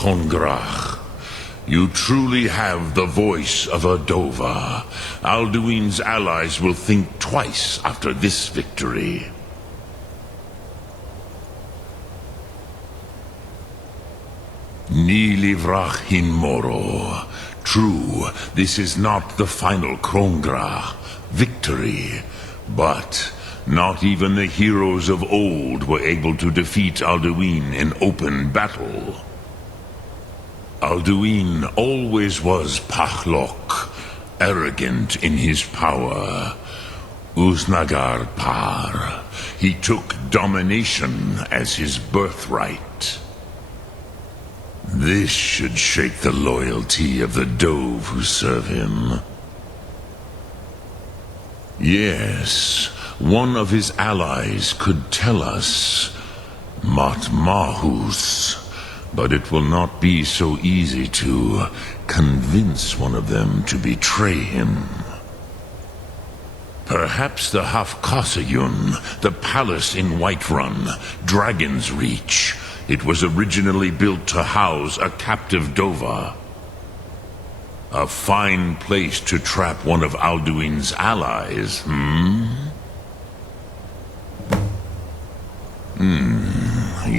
Kongrach. You truly have the voice of a Dova. Alduin's allies will think twice after this victory. Ni livrach hin moro. True, this is not the final Kongrach victory, but not even the heroes of old were able to defeat Alduin in open battle. Alduin always was Pachlok, arrogant in his power. Uznagar Par. He took domination as his birthright. This should shake the loyalty of the Dove who serve him. Yes, one of his allies could tell us Matmahus, but it will not be so easy to convince one of them to betray him. Perhaps the Hafkasayun, the palace in Whiterun, Dragon's Reach. It was originally built to house a captive Dova. A fine place to trap one of Alduin's allies,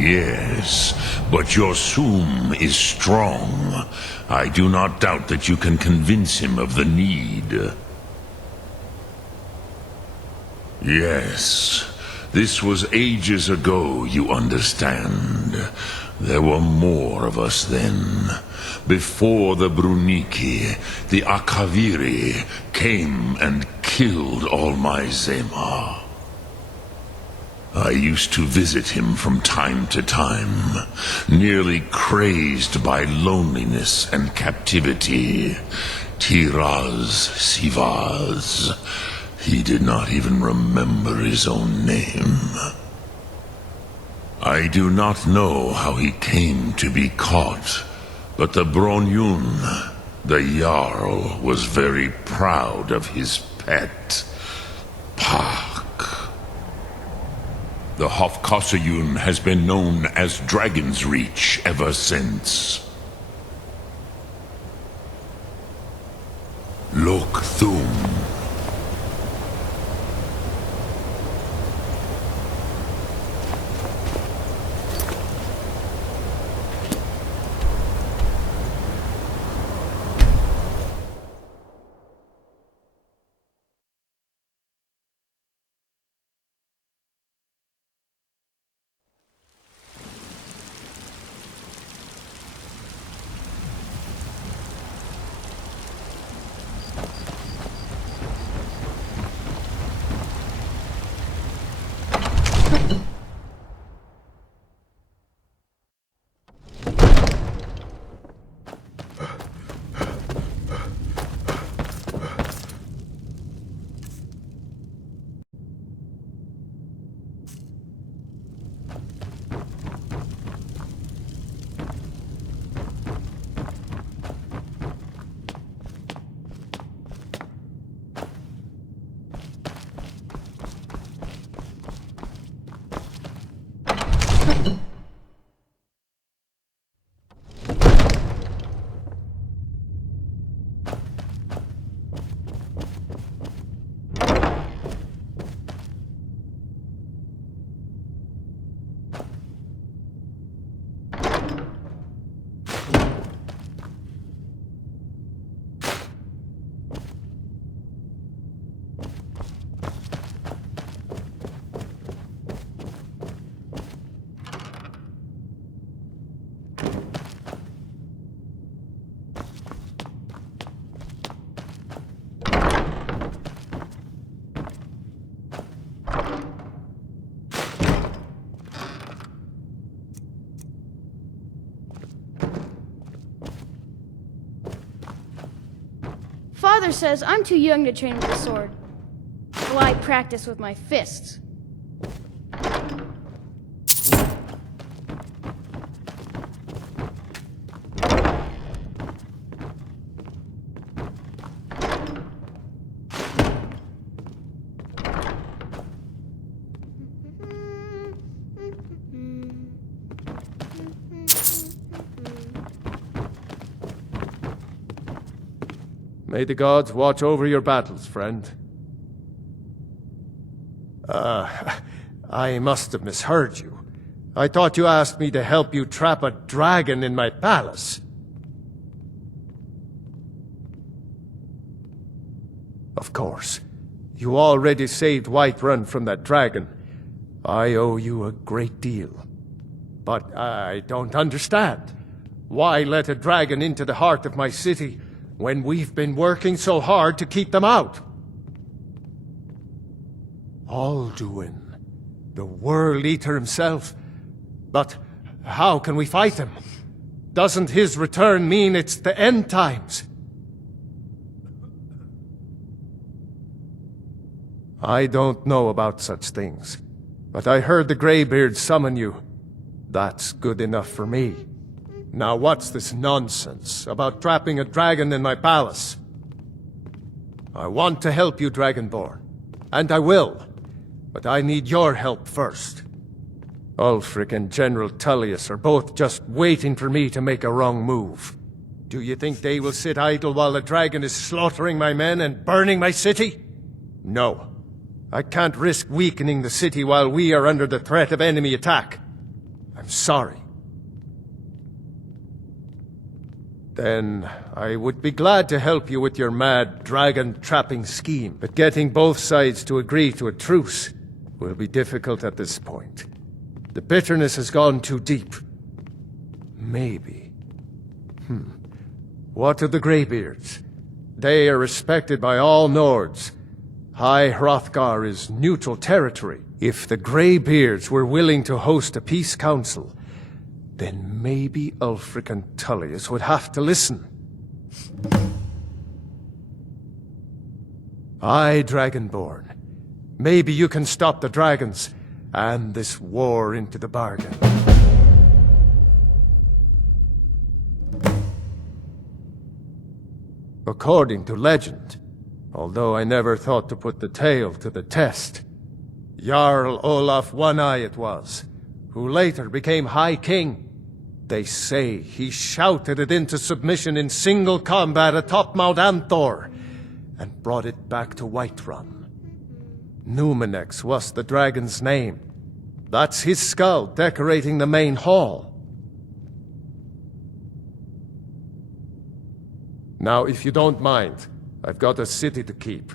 Yes, but your Soom is strong. I do not doubt that you can convince him of the need. Yes, this was ages ago, you understand. There were more of us then. Before the Bruniki, the Akaviri came and killed all my Zema. I used to visit him from time to time, nearly crazed by loneliness and captivity. Tiraz Sivaz. He did not even remember his own name. I do not know how he came to be caught, but the Bronyun, the Jarl, was very proud of his pet, Pak. The Hofkosayun has been known as Dragon's Reach ever since. Lok Thum. Father says I'm too young to train with the sword. Well, I practice with my fists. May the gods watch over your battles, friend. I must have misheard you. I thought you asked me to help you trap a dragon in my palace. Of course. You already saved Whiterun from that dragon. I owe you a great deal. But I don't understand. Why let a dragon into the heart of my city when we've been working so hard to keep them out? Alduin, the World Eater himself. But how can we fight him? Doesn't his return mean it's the end times? I don't know about such things, but I heard the Greybeard summon you. That's good enough for me. Now what's this nonsense about trapping a dragon in my palace? I want to help you, Dragonborn, and I will, but I need your help first. Ulfric and General Tullius are both just waiting for me to make a wrong move. Do you think they will sit idle while the dragon is slaughtering my men and burning my city? No. I can't risk weakening the city while we are under the threat of enemy attack. I'm sorry. Then I would be glad to help you with your mad dragon-trapping scheme, but getting both sides to agree to a truce will be difficult at this point. The bitterness has gone too deep. Maybe. What of the Greybeards? They are respected by all Nords. High Hrothgar is neutral territory. If the Greybeards were willing to host a peace council, then maybe Ulfric and Tullius would have to listen. Aye, Dragonborn. Maybe you can stop the dragons, and this war into the bargain. According to legend, although I never thought to put the tale to the test, Jarl Olaf One-Eye it was, who later became High King. They say he shouted it into submission in single combat atop Mount Anthor, and brought it back to Whiterun. Numenex was the dragon's name. That's his skull decorating the main hall. Now, if you don't mind, I've got a city to keep.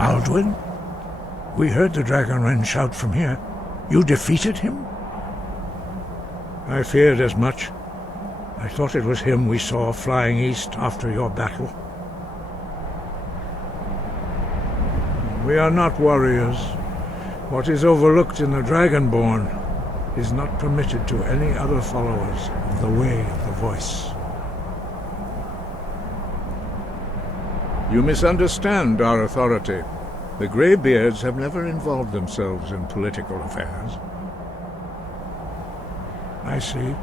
Alduin? We heard the Dragonren shout from here. You defeated him? I feared as much. I thought it was him we saw flying east after your battle. We are not warriors. What is overlooked in the Dragonborn is not permitted to any other followers of the Way of the Voice. You misunderstand our authority. The Greybeards have never involved themselves in political affairs. I see.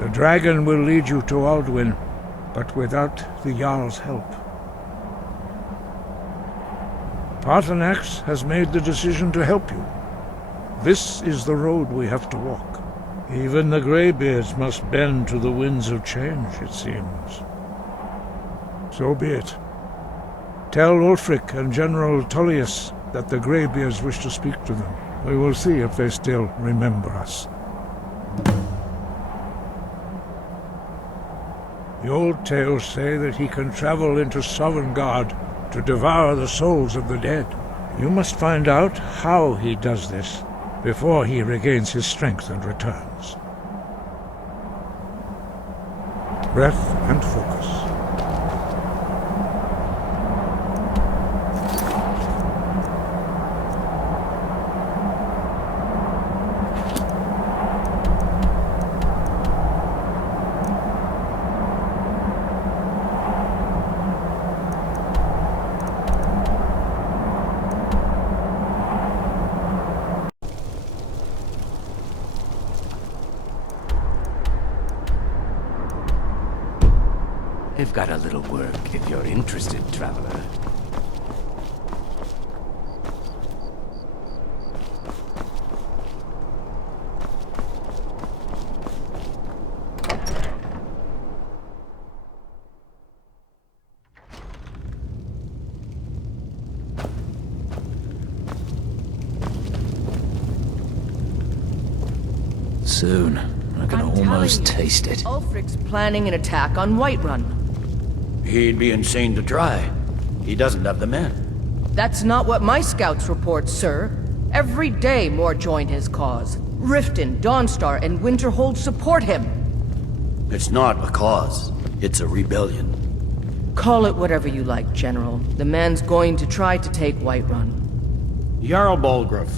The dragon will lead you to Alduin, but without the Jarl's help. Paarthurnax has made the decision to help you. This is the road we have to walk. Even the Greybeards must bend to the winds of change, it seems. So be it. Tell Ulfric and General Tullius that the Greybeards wish to speak to them. We will see if they still remember us. The old tales say that he can travel into Sovngarde to to devour the souls of the dead. You must find out how he does this before he regains his strength and returns. Breath and focus. I've got a little work if you're interested, traveler. Soon. I can almost taste it. Ulfric's planning an attack on Whiterun. He'd be insane to try. He doesn't have the men. That's not what my scouts report, sir. Every day more join his cause. Riften, Dawnstar, and Winterhold support him. It's not a cause. It's a rebellion. Call it whatever you like, General. The man's going to try to take Whiterun. Jarl Balgruuf.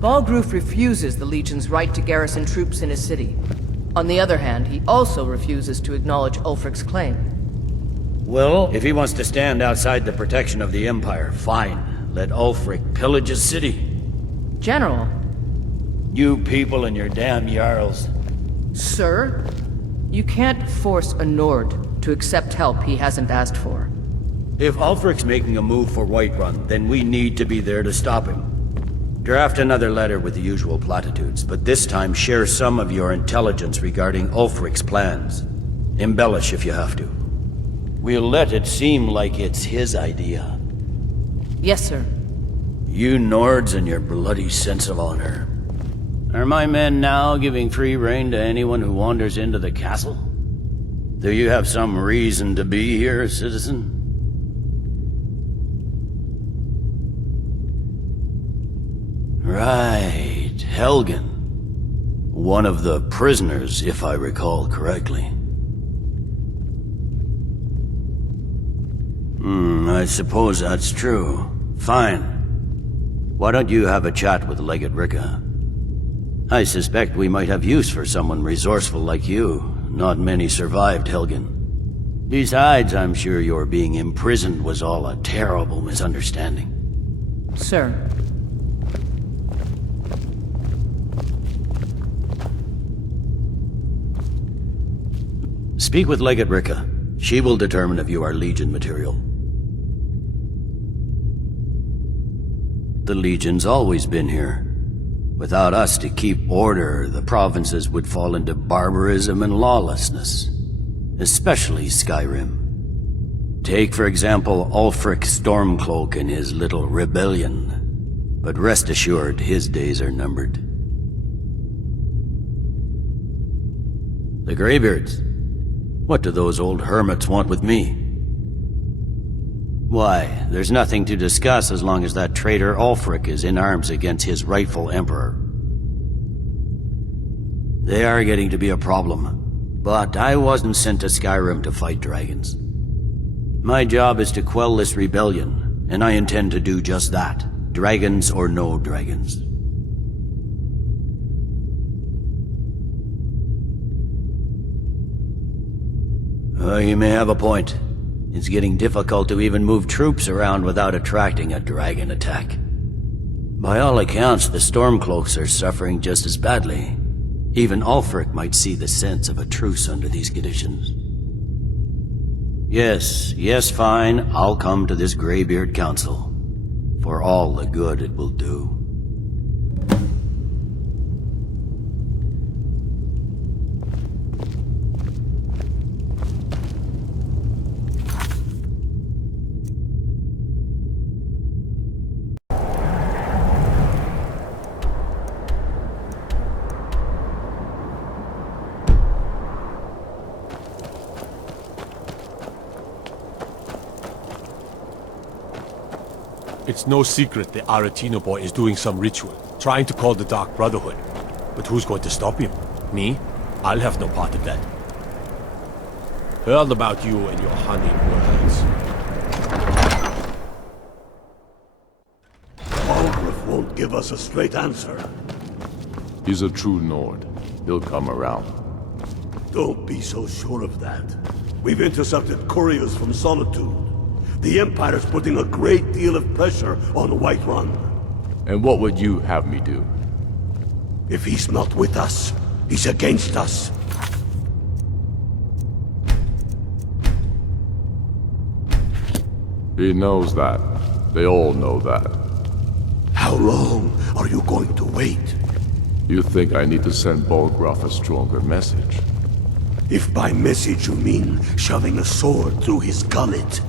Balgruuf refuses the Legion's right to garrison troops in his city. On the other hand, he also refuses to acknowledge Ulfric's claim. Well, if he wants to stand outside the protection of the Empire, fine. Let Ulfric pillage his city. General. You people and your damn Jarls. Sir? You can't force a Nord to accept help he hasn't asked for. If Ulfric's making a move for Whiterun, then we need to be there to stop him. Draft another letter with the usual platitudes, but this time share some of your intelligence regarding Ulfric's plans. Embellish if you have to. We'll let it seem like it's his idea. Yes, sir. You Nords and your bloody sense of honor. Are my men now giving free rein to anyone who wanders into the castle? Do you have some reason to be here, citizen? Right, Helgen. One of the prisoners, if I recall correctly. I suppose that's true. Fine. Why don't you have a chat with Legate Ricka? I suspect we might have use for someone resourceful like you. Not many survived, Helgen. Besides, I'm sure your being imprisoned was all a terrible misunderstanding. Sir. Speak with Legate Ricka. She will determine if you are Legion material. The Legion's always been here. Without us to keep order, the provinces would fall into barbarism and lawlessness. Especially Skyrim. Take, for example, Ulfric Stormcloak and his little rebellion. But rest assured, his days are numbered. The Greybeards. What do those old hermits want with me? Why, there's nothing to discuss as long as that traitor Ulfric is in arms against his rightful emperor. They are getting to be a problem, but I wasn't sent to Skyrim to fight dragons. My job is to quell this rebellion, and I intend to do just that, dragons or no dragons. You may have a point. It's getting difficult to even move troops around without attracting a dragon attack. By all accounts, the Stormcloaks are suffering just as badly. Even Ulfric might see the sense of a truce under these conditions. Yes, fine, I'll come to this Greybeard Council. For all the good it will do. It's no secret the Aretino boy is doing some ritual, trying to call the Dark Brotherhood. But who's going to stop him? Me? I'll have no part of that. Heard about you and your honeyed words. Balgruuf won't give us a straight answer. He's a true Nord. He'll come around. Don't be so sure of that. We've intercepted couriers from Solitude. The Empire's putting a great deal of pressure on Whiterun. And what would you have me do? If he's not with us, he's against us. He knows that. They all know that. How long are you going to wait? You think I need to send Balgruuf a stronger message? If by message you mean shoving a sword through his gullet.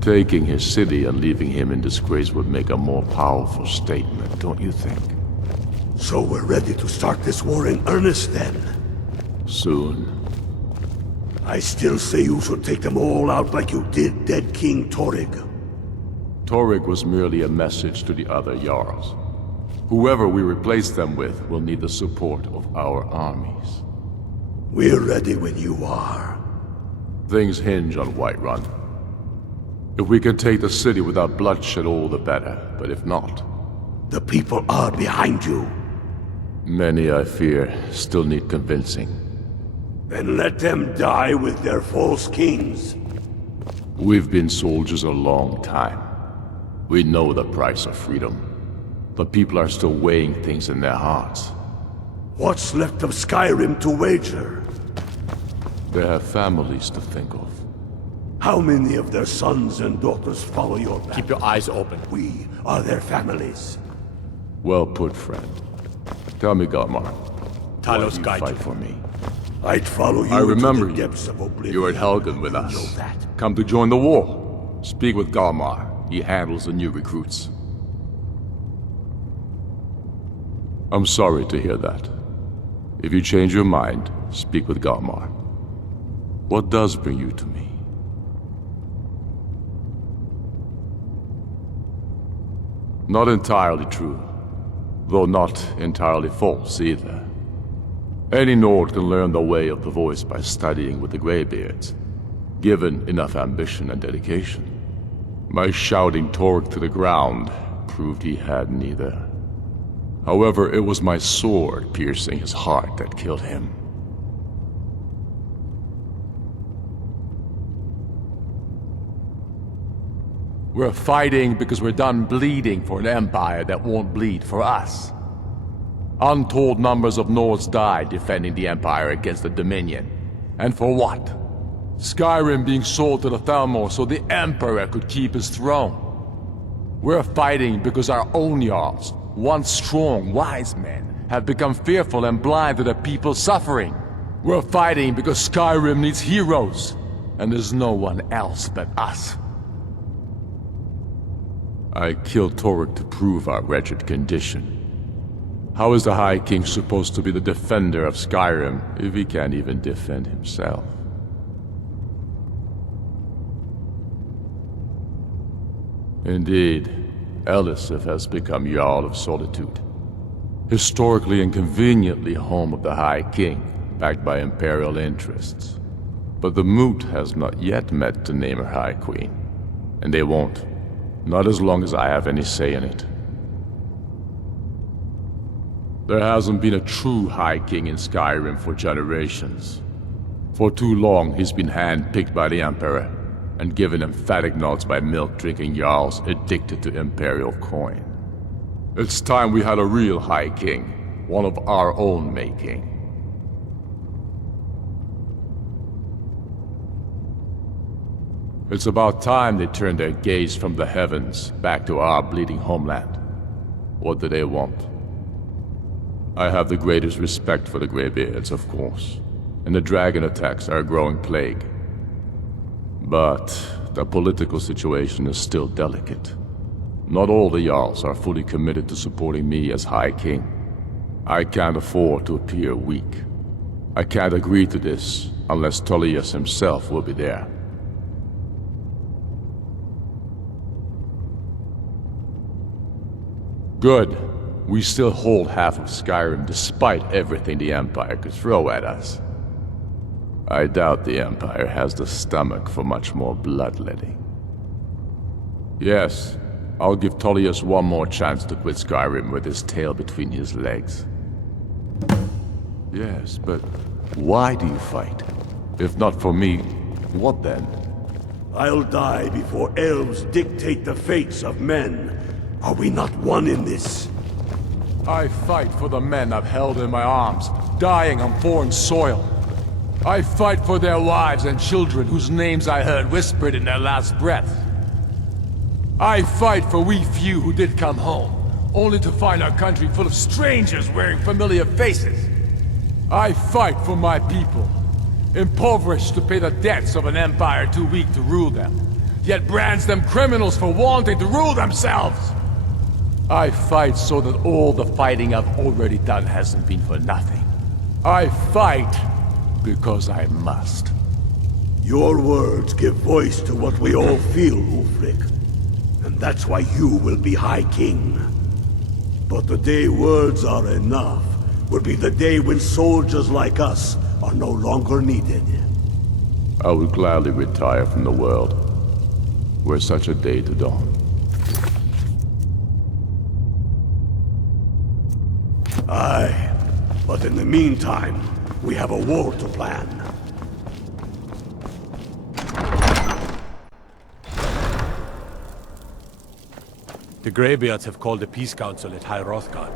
Taking his city and leaving him in disgrace would make a more powerful statement, don't you think? So we're ready to start this war in earnest then? Soon. I still say you should take them all out like you did dead King Torrig. Torrig was merely a message to the other Jarls. Whoever we replace them with will need the support of our armies. We're ready when you are. Things hinge on Whiterun. If we can take the city without bloodshed, all the better. But if not... The people are behind you. Many, I fear, still need convincing. Then let them die with their false kings. We've been soldiers a long time. We know the price of freedom. But people are still weighing things in their hearts. What's left of Skyrim to wager? They have families to think of. How many of their sons and daughters follow your path? Keep your eyes open. We are their families. Well put, friend. Tell me, Galmar. Talos why guide do you you. fight for me? I'd follow you I remember into the you. depths of Oblivion. You were at Helgen with You us. know that. Come to join the war. Speak with Galmar. He handles the new recruits. I'm sorry to hear that. If you change your mind, speak with Galmar. What does bring you to me? Not entirely true, though not entirely false either. Any Nord can learn the way of the voice by studying with the Greybeards, given enough ambition and dedication. My shouting Torg to the ground proved he had neither. However, it was my sword piercing his heart that killed him. We're fighting because we're done bleeding for an empire that won't bleed for us. Untold numbers of Nords died defending the empire against the Dominion. And for what? Skyrim being sold to the Thalmor so the Emperor could keep his throne. We're fighting because our own Jarls, once strong, wise men, have become fearful and blind to the people's suffering. We're fighting because Skyrim needs heroes, and there's no one else but us. I killed Torrig to prove our wretched condition. How is the High King supposed to be the defender of Skyrim if he can't even defend himself? Indeed, Elisif has become Jarl of Solitude. Historically and conveniently home of the High King, backed by Imperial interests. But the Moot has not yet met to name her High Queen. And they won't. Not as long as I have any say in it. There hasn't been a true High King in Skyrim for generations. For too long, he's been hand-picked by the Emperor, and given emphatic nods by milk-drinking Jarls addicted to Imperial coin. It's time we had a real High King, one of our own making. It's about time they turned their gaze from the heavens back to our bleeding homeland. What do they want? I have the greatest respect for the Greybeards, of course, and the dragon attacks are a growing plague. But the political situation is still delicate. Not all the Jarls are fully committed to supporting me as High King. I can't afford to appear weak. I can't agree to this unless Tullius himself will be there. Good. We still hold half of Skyrim despite everything the Empire could throw at us. I doubt the Empire has the stomach for much more bloodletting. Yes, I'll give Tullius one more chance to quit Skyrim with his tail between his legs. Yes, but why do you fight? If not for me, what then? I'll die before elves dictate the fates of men. Are we not one in this? I fight for the men I've held in my arms, dying on foreign soil. I fight for their wives and children whose names I heard whispered in their last breath. I fight for we few who did come home, only to find our country full of strangers wearing familiar faces. I fight for my people, impoverished to pay the debts of an empire too weak to rule them, yet brands them criminals for wanting to rule themselves. I fight so that all the fighting I've already done hasn't been for nothing. I fight because I must. Your words give voice to what we all feel, Ulfric. And that's why you will be High King. But the day words are enough will be the day when soldiers like us are no longer needed. I would gladly retire from the world, were such a day to dawn. Aye, but in the meantime, we have a war to plan. The Greybeards have called a peace council at High Hrothgar.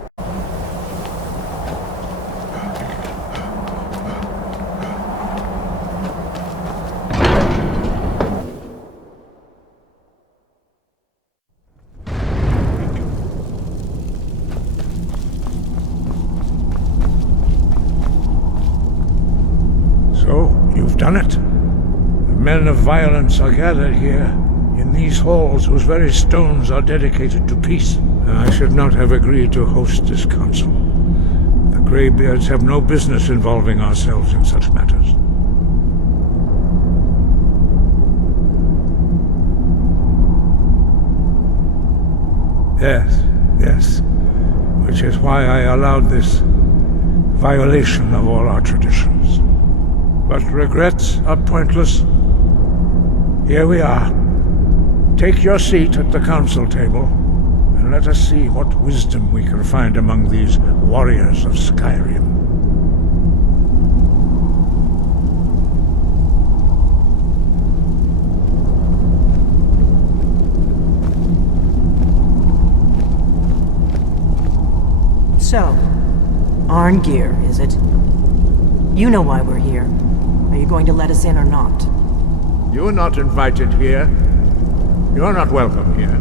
Done it. The men of violence are gathered here, in these halls whose very stones are dedicated to peace. I should not have agreed to host this council. The Greybeards have no business involving ourselves in such matters. Yes. Which is why I allowed this violation of all our traditions. But regrets are pointless. Here we are. Take your seat at the council table, and let us see what wisdom we can find among these warriors of Skyrim. So, Arngeir, is it? You know why we're here. Are you going to let us in or not? You're not invited here. You're not welcome here.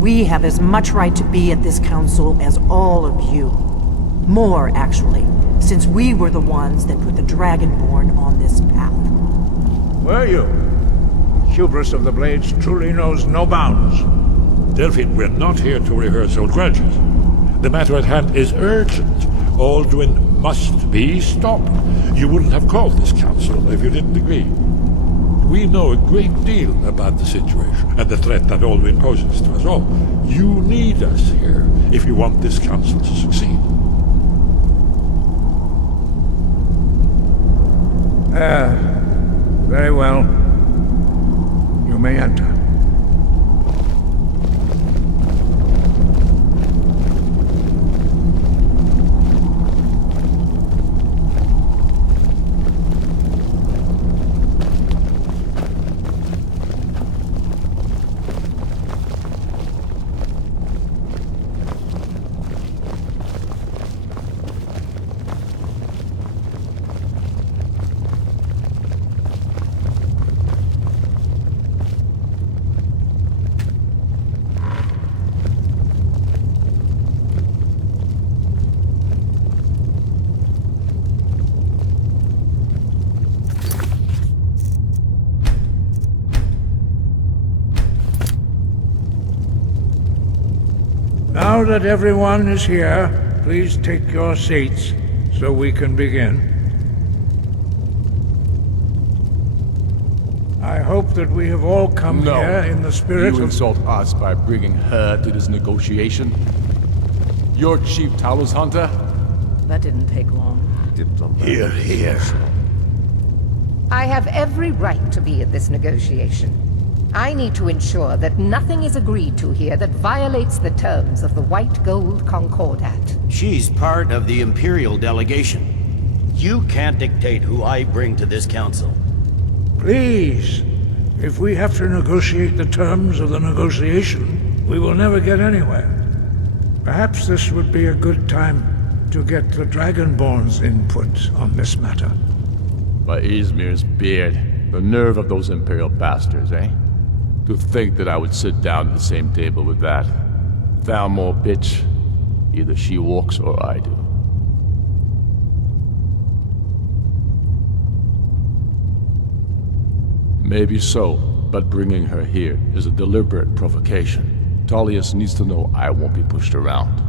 We have as much right to be at this council as all of you. More, actually, since we were the ones that put the Dragonborn on this path. Were you? Hubris of the Blades truly knows no bounds. Delphine, we're not here to rehearse old grudges. The matter at hand is urgent. Alduin must be stopped. You wouldn't have called this council if you didn't agree. We know a great deal about the situation and the threat that Alduin poses to us all. You need us here if you want this council to succeed. Very well. You may enter. Now that everyone is here, please take your seats so we can begin. I hope that we have all come here in the spirit you of... insult us by bringing her to this negotiation? You're Chief Talos Hunter? That didn't take long. Hear, hear. I have every right to be at this negotiation. I need to ensure that nothing is agreed to here that violates the terms of the White Gold Concordat. She's part of the Imperial delegation. You can't dictate who I bring to this council. Please, if we have to negotiate the terms of the negotiation, we will never get anywhere. Perhaps this would be a good time to get the Dragonborn's input on this matter. By Izmir's beard, the nerve of those Imperial bastards, eh? To think that I would sit down at the same table with that. Thalmor bitch. Either she walks or I do. Maybe so, but bringing her here is a deliberate provocation. Tullius needs to know I won't be pushed around.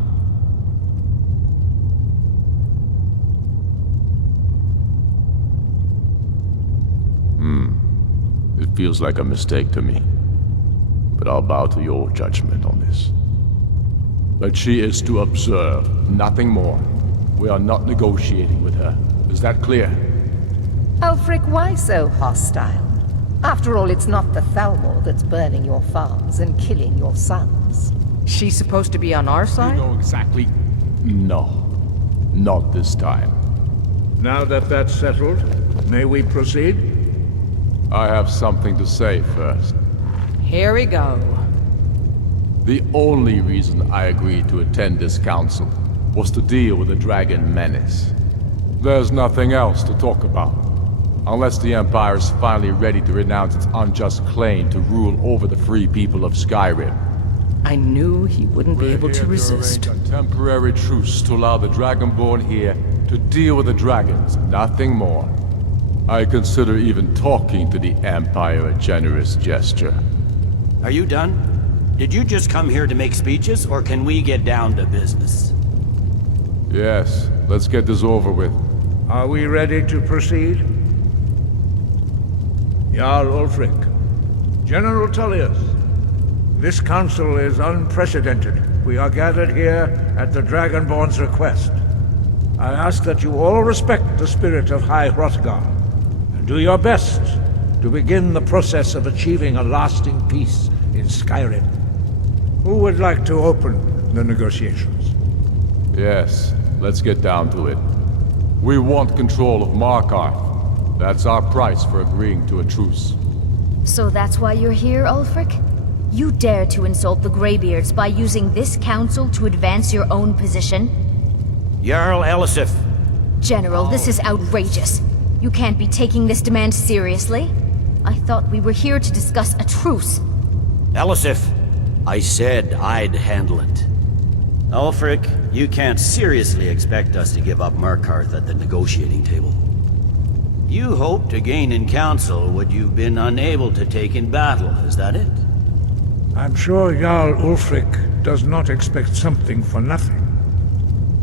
It feels like a mistake to me, but I'll bow to your judgment on this. But she is to observe, nothing more. We are not negotiating with her. Is that clear? Ulfric, why so hostile? After all, it's not the Thalmor that's burning your farms and killing your sons. She's supposed to be on our side? You know exactly... No. Not this time. Now that that's settled, may we proceed? I have something to say first. Here we go. The only reason I agreed to attend this council was to deal with the dragon menace. There's nothing else to talk about. Unless the Empire is finally ready to renounce its unjust claim to rule over the free people of Skyrim. I knew he wouldn't be able to resist. A temporary truce to allow the Dragonborn here to deal with the dragons, nothing more. I consider even talking to the Empire a generous gesture. Are you done? Did you just come here to make speeches, or can we get down to business? Yes, let's get this over with. Are we ready to proceed? Jarl Ulfric, General Tullius, this council is unprecedented. We are gathered here at the Dragonborn's request. I ask that you all respect the spirit of High Hrothgar, and do your best to begin the process of achieving a lasting peace in Skyrim. Who would like to open the negotiations? Yes, let's get down to it. We want control of Markarth. That's our price for agreeing to a truce. So that's why you're here, Ulfric? You dare to insult the Greybeards by using this council to advance your own position? Jarl Elisif. General, this is outrageous. You can't be taking this demand seriously. I thought we were here to discuss a truce. Elisif, I said I'd handle it. Ulfric, you can't seriously expect us to give up Markarth at the negotiating table. You hoped to gain in council what you've been unable to take in battle, is that it? I'm sure Jarl Ulfric does not expect something for nothing.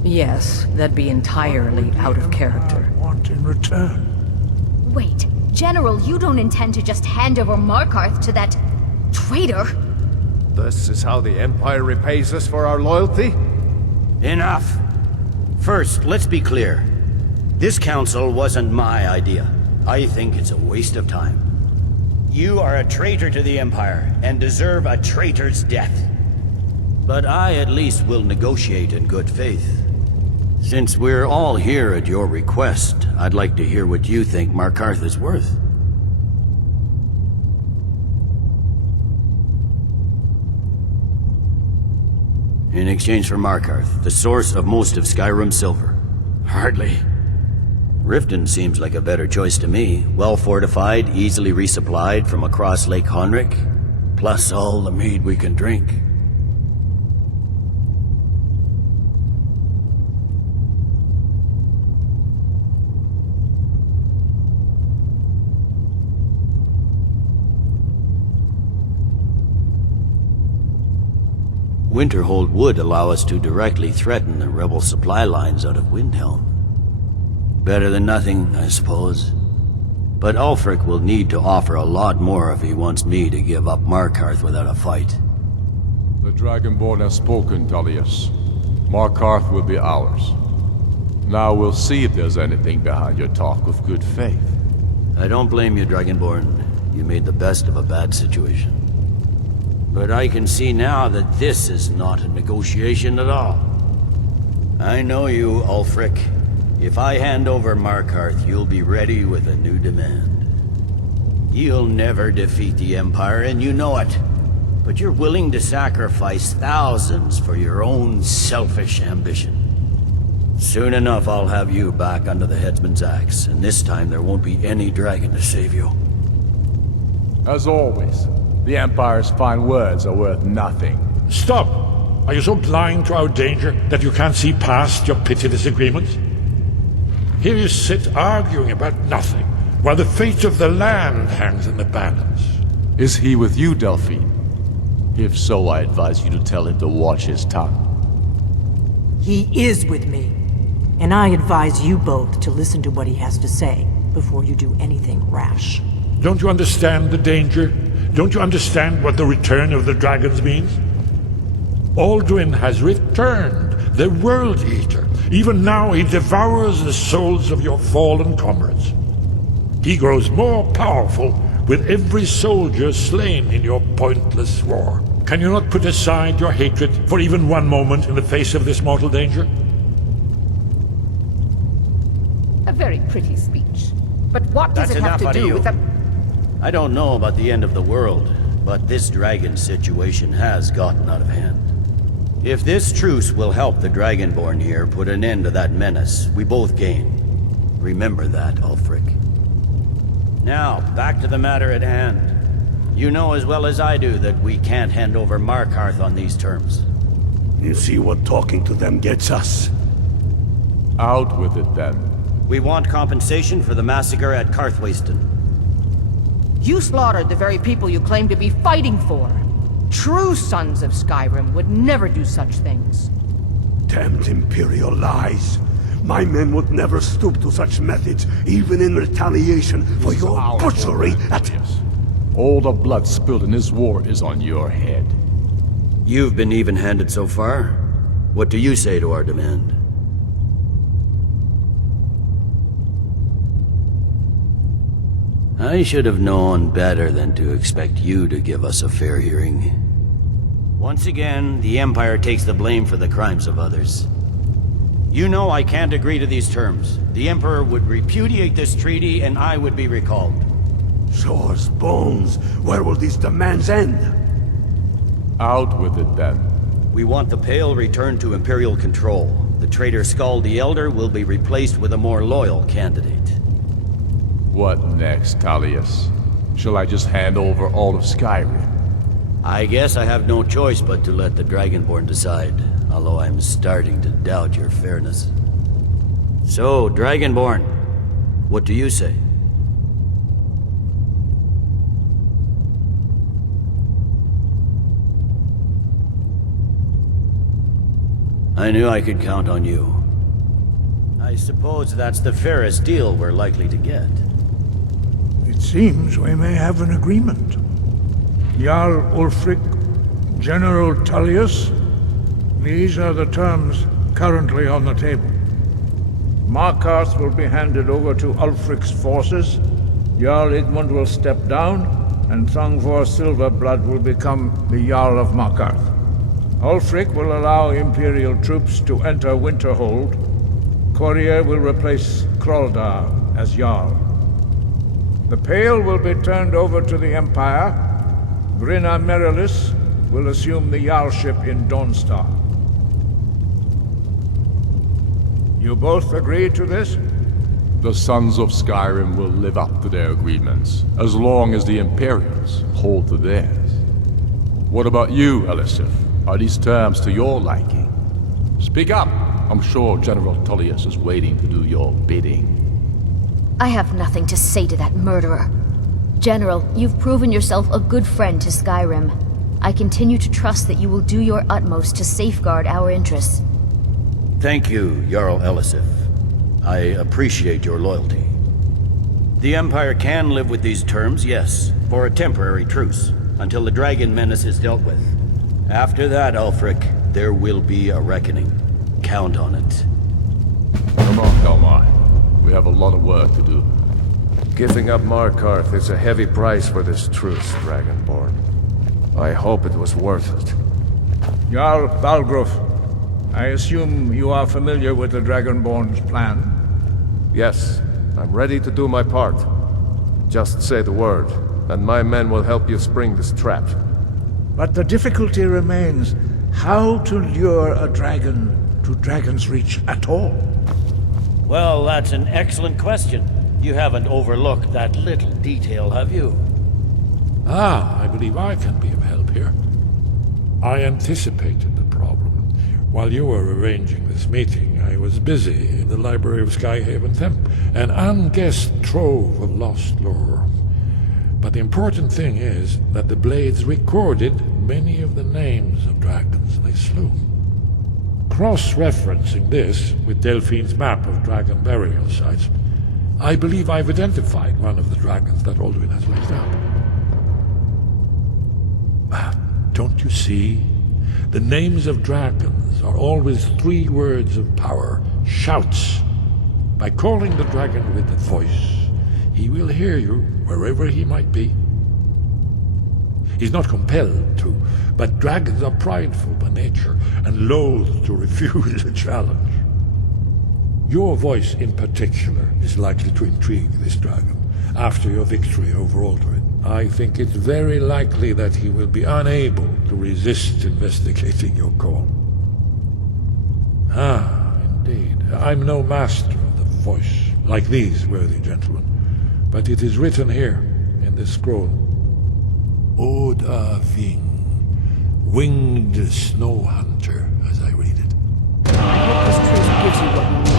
Yes, that'd be entirely out of character. I want in return. Wait, General, you don't intend to just hand over Markarth to that traitor? This is how the Empire repays us for our loyalty? Enough! First, let's be clear. This council wasn't my idea. I think it's a waste of time. You are a traitor to the Empire, and deserve a traitor's death. But I at least will negotiate in good faith. Since we're all here at your request, I'd like to hear what you think Markarth is worth. In exchange for Markarth, the source of most of Skyrim's silver. Hardly. Riften seems like a better choice to me. Well-fortified, easily resupplied from across Lake Honric, plus all the mead we can drink. Winterhold would allow us to directly threaten the rebel supply lines out of Windhelm. Better than nothing, I suppose. But Ulfric will need to offer a lot more if he wants me to give up Markarth without a fight. The Dragonborn has spoken, Tullius. Markarth will be ours. Now we'll see if there's anything behind your talk with good faith. I don't blame you, Dragonborn. You made the best of a bad situation. But I can see now that this is not a negotiation at all. I know you, Ulfric. If I hand over Markarth, you'll be ready with a new demand. You'll never defeat the Empire, and you know it. But you're willing to sacrifice thousands for your own selfish ambition. Soon enough, I'll have you back under the headsman's axe, and this time there won't be any dragon to save you. As always, the Empire's fine words are worth nothing. Stop! Are you so blind to our danger that you can't see past your pitiless agreements? Here you sit arguing about nothing, while the fate of the land hangs in the balance. Is he with you, Delphine? If so, I advise you to tell him to watch his tongue. He is with me. And I advise you both to listen to what he has to say before you do anything rash. Don't you understand the danger? Don't you understand what the return of the dragons means? Alduin has returned, the World Eater. Even now he devours the souls of your fallen comrades. He grows more powerful with every soldier slain in your pointless war. Can you not put aside your hatred for even one moment in the face of this mortal danger? A very pretty speech. But what does it have to do with the... I don't know about the end of the world, but this dragon situation has gotten out of hand. If this truce will help the Dragonborn here put an end to that menace, we both gain. Remember that, Ulfric. Now, back to the matter at hand. You know as well as I do that we can't hand over Markarth on these terms. You see what talking to them gets us? Out with it, then. We want compensation for the massacre at Karthwasten. You slaughtered the very people you claim to be fighting for. True sons of Skyrim would never do such things. Damned Imperial lies. My men would never stoop to such methods, even in retaliation for your butchery at... All the blood spilled in this war is on your head. You've been even-handed so far. What do you say to our demand? I should have known better than to expect you to give us a fair hearing. Once again, the Empire takes the blame for the crimes of others. You know I can't agree to these terms. The Emperor would repudiate this treaty and I would be recalled. Swords, bones, where will these demands end? Out with it, then. We want the Pale returned to Imperial control. The traitor Skald the Elder will be replaced with a more loyal candidate. What next, Tullius? Shall I just hand over all of Skyrim? I guess I have no choice but to let the Dragonborn decide, although I'm starting to doubt your fairness. So, Dragonborn, what do you say? I knew I could count on you. I suppose that's the fairest deal we're likely to get. It seems we may have an agreement. Jarl Ulfric, General Tullius, these are the terms currently on the table. Markarth will be handed over to Ulfric's forces, Jarl Igmund will step down, and Thangvor Silverblood will become the Jarl of Markarth. Ulfric will allow Imperial troops to enter Winterhold. Courier will replace Kraldar as Jarl. The Pale will be turned over to the Empire. Brynna Merilis will assume the Jarlship in Dawnstar. You both agree to this? The Sons of Skyrim will live up to their agreements, as long as the Imperials hold to theirs. What about you, Elisif? Are these terms to your liking? Speak up! I'm sure General Tullius is waiting to do your bidding. I have nothing to say to that murderer. General, you've proven yourself a good friend to Skyrim. I continue to trust that you will do your utmost to safeguard our interests. Thank you, Jarl Elisif. I appreciate your loyalty. The Empire can live with these terms, yes, for a temporary truce, until the dragon menace is dealt with. After that, Ulfric, there will be a reckoning. Count on it. Come on, Kalmar. We have a lot of work to do. Giving up Markarth is a heavy price for this truce, Dragonborn. I hope it was worth it. Jarl Balgruuf, I assume you are familiar with the Dragonborn's plan? Yes, I'm ready to do my part. Just say the word, and my men will help you spring this trap. But the difficulty remains how to lure a dragon to Dragon's Reach at all. Well, that's an excellent question. You haven't overlooked that little detail, have you? I believe I can be of help here. I anticipated the problem. While you were arranging this meeting, I was busy in the library of Skyhaven Temple, an unguessed trove of lost lore. But the important thing is that the Blades recorded many of the names of dragons they slew. Cross-referencing this with Delphine's map of dragon burial sites, I believe I've identified one of the dragons that Alduin has raised up. Don't you see? The names of dragons are always 3 words of power, shouts. By calling the dragon with a voice, he will hear you wherever he might be. He's not compelled to, but dragons are prideful by nature and loath to refuse a challenge. Your voice in particular is likely to intrigue this dragon after your victory over Alduin. I think it's very likely that he will be unable to resist investigating your call. Indeed. I'm no master of the voice, like these worthy gentlemen, but it is written here in this scroll. Oda Ving, winged snow hunter, as I read it. I hope this truce gives you what you need.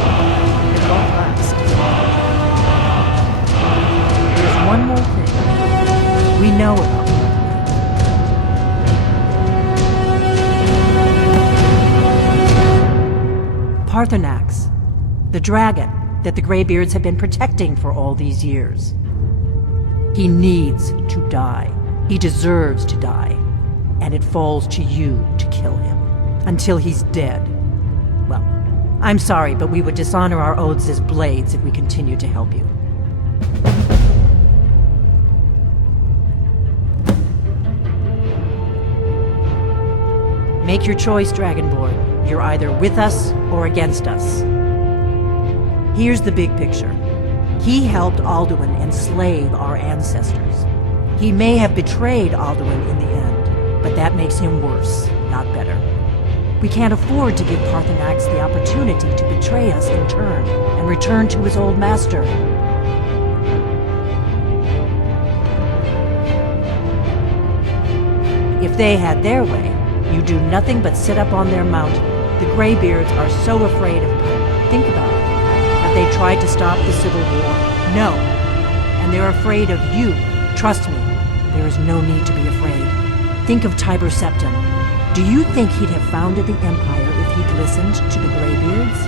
It won't last. There's one more thing. We know about Paarthurnax, the dragon that the Greybeards have been protecting for all these years. He needs to die. He deserves to die. And it falls to you to kill him. Until he's dead. Well, I'm sorry, but we would dishonor our oaths as Blades if we continued to help you. Make your choice, Dragonborn. You're either with us or against us. Here's the big picture. He helped Alduin enslave our ancestors. He may have betrayed Alduin in the end, but that makes him worse, not better. We can't afford to give Paarthurnax the opportunity to betray us in turn and return to his old master. If they had their way, you do nothing but sit up on their mountain. The Greybeards are so afraid of power. Think about it. Have they tried to stop the Civil War? No. And they're afraid of you. Trust me, there is no need to be afraid. Think of Tiber Septim. Do you think he'd have founded the Empire if he'd listened to the Greybeards?